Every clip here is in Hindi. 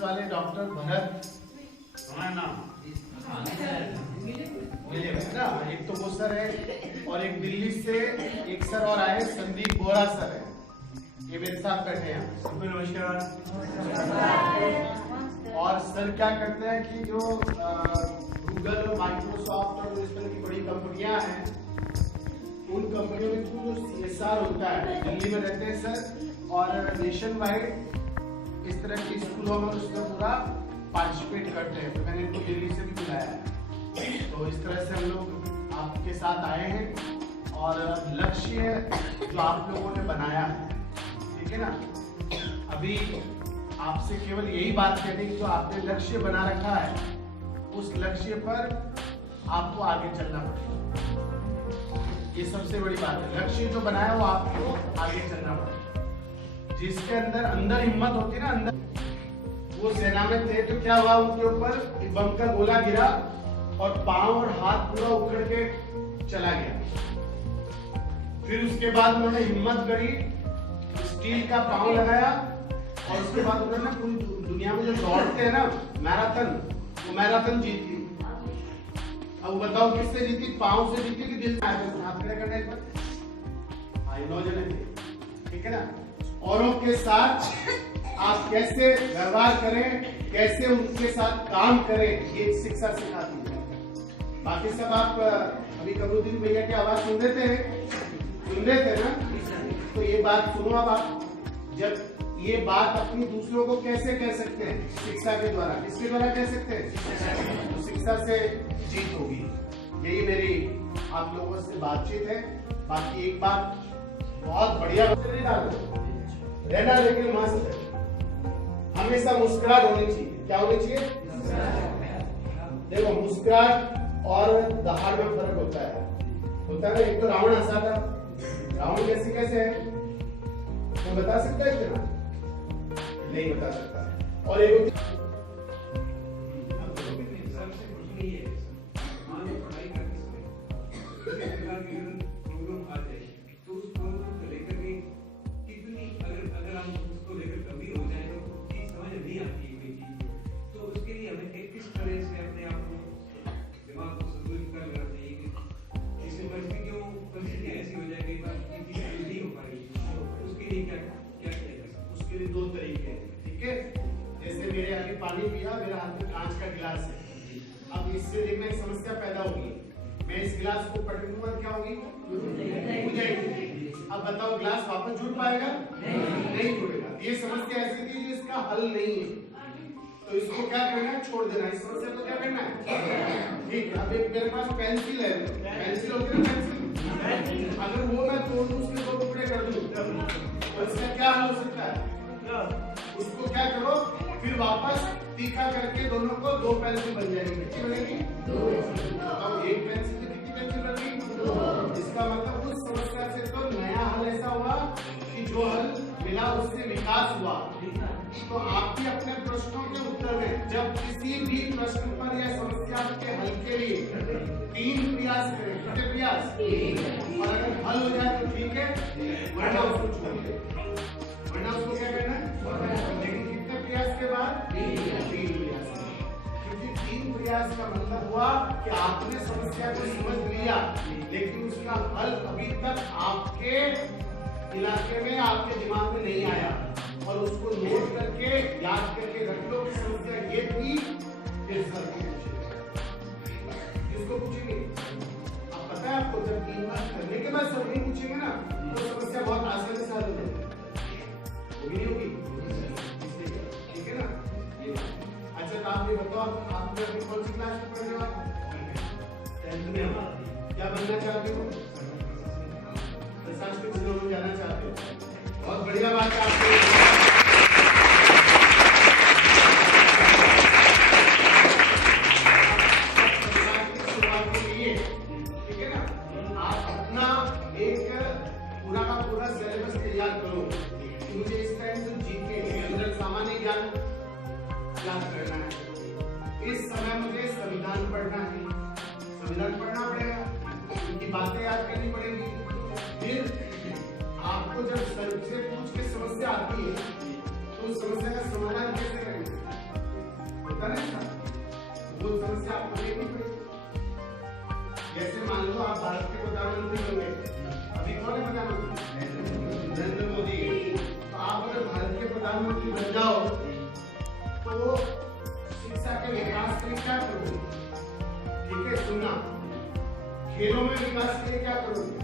वाले डॉक्टर भरत हमारा नाम मिले ना, एक तो वो सर है और एक दिल्ली से एक सर और आए, संदीप बोरा सर है, ये मेरे साथ बैठे हैं। सबको नमस्कार। और सर क्या करते हैं कि जो गूगल, माइक्रोसॉफ्ट और इस तरह की बड़ी कंपनियां हैं, उन कंपनियों में जो CSR होता है, दिल्ली में रहते हैं सर, और नेशन वाइड इस तरह के स्कूलों में उसका पूरा पार्टिसिपेट करते हैं। तो मैंने इनको दिल्ली से भी बुलाया है। तो इस तरह से हम लोग आपके साथ आए हैं और लक्ष्य जो आप लोगों ने बनाया है, ठीक है ना, अभी आपसे केवल यही बात कहनी कि जो आपने लक्ष्य बना रखा है, उस लक्ष्य पर आपको आगे चलना पड़ेगा। ये सबसे बड़ी बात है, लक्ष्य जो बनाया वो आपको आगे चलना पड़ेगा। जिसके अंदर हिम्मत होती है ना, अंदर, वो सेना में थे तो क्या हुआ, उनके ऊपर बम का गोला गिरा और पांव और हाथ पूरा उखड़ के चला गया। फिर उसके बाद उन्होंने हिम्मत करी, स्टील का पांव लगाया और उसके बाद उन्होंने पूरी दुनिया में जो दौड़ते हैं ना मैराथन, वो मैराथन जीत ली। अब बताओ किससे जीती, पांव से जीती कि दिल से? हाथ खड़े करने पर 9 जने थे, ठीक है ना। औरों के साथ आप कैसे व्यवहार करें, कैसे उनके साथ काम करें, ये शिक्षा सिखाती है। बाकी सब आप अभी कमरुद्दीन भैया की आवाज सुन रहे थे ना, तो ये बात सुनो। अब आप जब ये बात अपनी दूसरों को कैसे कह सकते हैं? शिक्षा के द्वारा। किसके द्वारा कह सकते हैं? तो शिक्षा से जीत होगी। यही मेरी आप लोगों से बातचीत है। बाकी एक बात बहुत बढ़िया रहना, लेकिन मस्त हमेशा मुस्कुराहट होनी चाहिए। क्या होनी चाहिए? देखो, मुस्कुराहट और दहाड़ में फर्क होता है ना। एक तो रावण हंसा था, रावण कैसे है, तो बता सकता है इतना? नहीं बता सकता। और एक दो तरीके हैं, ठीक है। जैसे मेरे अभी पानी पिया, मेरा हाथ में कांच का गिलास है। अब इससे देखना एक समस्या पैदा होगी, मैं इस गिलास को पटकूंगा, क्या होगी? हो जाएगी। अब बताओ, गिलास वापस जुड़ पाएगा? नहीं जुड़ेगा। ये समस्या ऐसी थी जिसका हल नहीं है, तो इसको क्या करना है? छोड़ देना। इस समस्या को क्या करना है? ठीक है। अब एक मेरे पास पेंसिल है, पेंसिल होती है ना, पेंसिल, अगर वो मैं तोड़ दूं, उसके 2 टुकड़े कर दूं, तो इसका क्या हल हो सकता है? उसको क्या करो, फिर वापस तीखा करके दोनों को 2 पेंसिल बन जाएगी। कितनी बनेगी? 2। अब एक पेंसिल से कितनी पेंसिल बनेगी? 2। इसका मतलब उस समस्या से तो नया हल ऐसा हुआ कि जो हल मिला उससे विकास हुआ। तो आपके अपने प्रश्नों के उत्तर में जब किसी भी प्रश्न पर या समस्या के हल के लिए 3 प्रयास करें। कितने प्रयास? और अगर हल हो जाए तो ठीक है, वरना उसको छोड़िए, वरना उसको क्या करना है? लेकिन कितने प्रयास के बाद? 3 प्रयास। क्योंकि 3 प्रयास का मतलब हुआ कि आपने समस्या को समझ लिया, लेकिन उसका हल अभी तक आपके इलाके में, आपके दिमाग में नहीं आया, और उसको नोट करके याद करके रख लो कि समस्या ये थी। फिर सर को पूछेंगे, किसको पूछेंगे? अब पता है आपको, जब 3 बार करने के बाद सब नहीं पूछेंगे ना, तो समस्या बहुत आसानी से हल हो जाएगी। नहीं होगी, ठीक है ना? अच्छा, तो आप ये बताओ, आपने अभी कौन सी क्लास में पढ़ने वाले? 10th में। क्या बनना चाहते हो? संस्कृत स्कूल में जाना चाहते हो? बहुत बढ़िया बात है। आपको शुरुआत के लिए, ठीक है ना, आप अपना एक पूरा का पूरा सिलेबस तैयार करो। मुझे इस टाइम से जीके जनरल सामान्य ज्ञान याद करना है, इस समय मुझे संविधान पढ़ना है, संविधान पढ़ना पड़ेगा, उनकी बातें याद करनी पड़ेगी। फिर आपको जब सर से पूछ के समस्या आती है, तो उस समस्या का समाधान कैसे करेंगे? ना, वो समस्या आपको नहीं पड़ेगी। जैसे मान लो आप भारत के प्रधानमंत्री बन गए, अभी कौन है प्रधानमंत्री? नरेंद्र मोदी। तो आप अगर भारत के प्रधानमंत्री बन जाओ तो शिक्षा के विकास के लिए क्या करोगे? ठीक है, सुनना, खेलों में विकास के लिए क्या करोगे?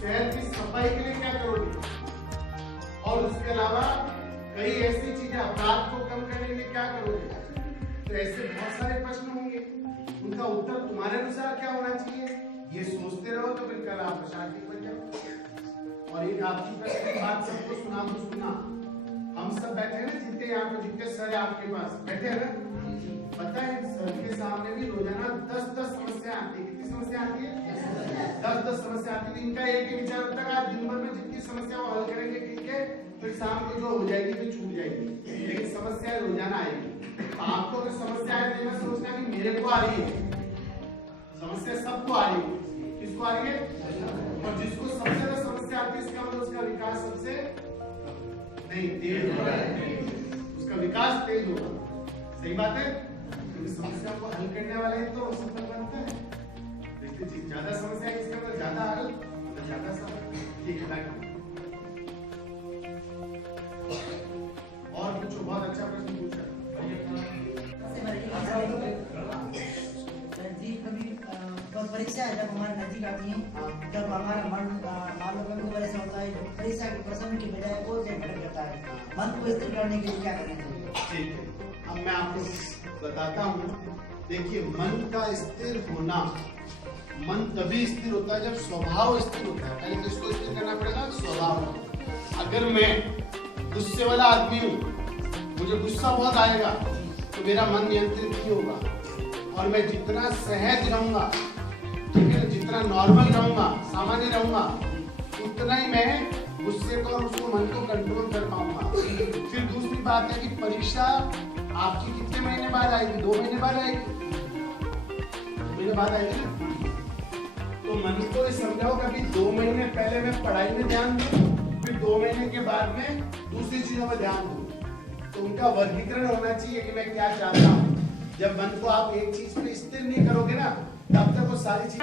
शहर की सफाई के लिए क्या करोगे? और उसके अलावा कई ऐसी चीजें, अपराध को कम करने के लिए क्या करोगे? तो ऐसे बहुत सारे प्रश्न होंगे, उनका उत्तर तुम्हारे अनुसार क्या होना चाहिए, ये सोचते रहो तो फिर कल आप प्रशासनिक बन जाओ। और एक आपकी प्रश्न की बात सबको सुना, हम सब बैठे हैं ना, जितने यहाँ पे जितने सर आपके पास बैठे हैं ना, पता है सर के सामने भी रोजाना 10-10 समस्या आती है। कितनी समस्या आती है? 10-10 समस्या आती है। इनका एक ही विचार होता है, आज दिन भर में जितनी समस्या वो हल करेंगे, ठीक है, फिर शाम को जो हो जाएगी फिर छूट जाएगी, लेकिन समस्या रोजाना आएगी। आपको अगर समस्या है तो सोचना कि मेरे को आ रही है समस्या, सबको आ रही है। किसको आ रही है? और जिसको सबसे ज्यादा समस्या आती है, इसका मतलब उसका विकास सबसे नहीं तेज हो रहा है, उसका विकास तेज होगा। सही बात है, क्योंकि समस्या को हल करने वाले तो सफल बनता है। देखिए ज्यादा समस्या है, इसका मतलब ज्यादा हल, ज्यादा सफल। ठीक है, और पूछो, बहुत अच्छा प्रश्न पूछा। परीक्षा जब हमारे नजदीक आती है, जब हमारा मन मान लो ऐसा होता है, परीक्षा के प्रश्न की बजाय और से भटक जाता है, मन को स्थिर करने के लिए क्या करना चाहिए? ठीक है, अब मैं आपको बताता हूँ। देखिए, मन का स्थिर होना, मन तभी स्थिर होता है जब स्वभाव स्थिर होता है। पहले किसको स्थिर करना पड़ेगा? स्वभाव। अगर मैं गुस्से वाला आदमी हूँ, मुझे गुस्सा बहुत आएगा, तो मेरा मन नियंत्रित नहीं होगा। और मैं जितना सहज रहूंगा, ठीक है, जितना नॉर्मल रहूंगा, सामान्य रहूंगा, उतना ही मैं गुस्से को और उसको मन को कंट्रोल कर पाऊंगा। फिर दूसरी बात है कि परीक्षा आपकी कितने महीने बाद आएगी? 2 महीने बाद आएगी, 2 महीने बाद आएगी ना। तो मन को समझाओ, कभी 2 महीने पहले मैं पढ़ाई में ध्यान दूं, फिर 2 महीने के बाद में दूसरी चीजों में ध्यान दूं। तो उनका वर्गीकरण होना चाहिए कि मैं क्या चाहता हूँ। जब मन को आप एक चीज पे स्थिर नहीं करोगे ना, तब तक वो सारी चीज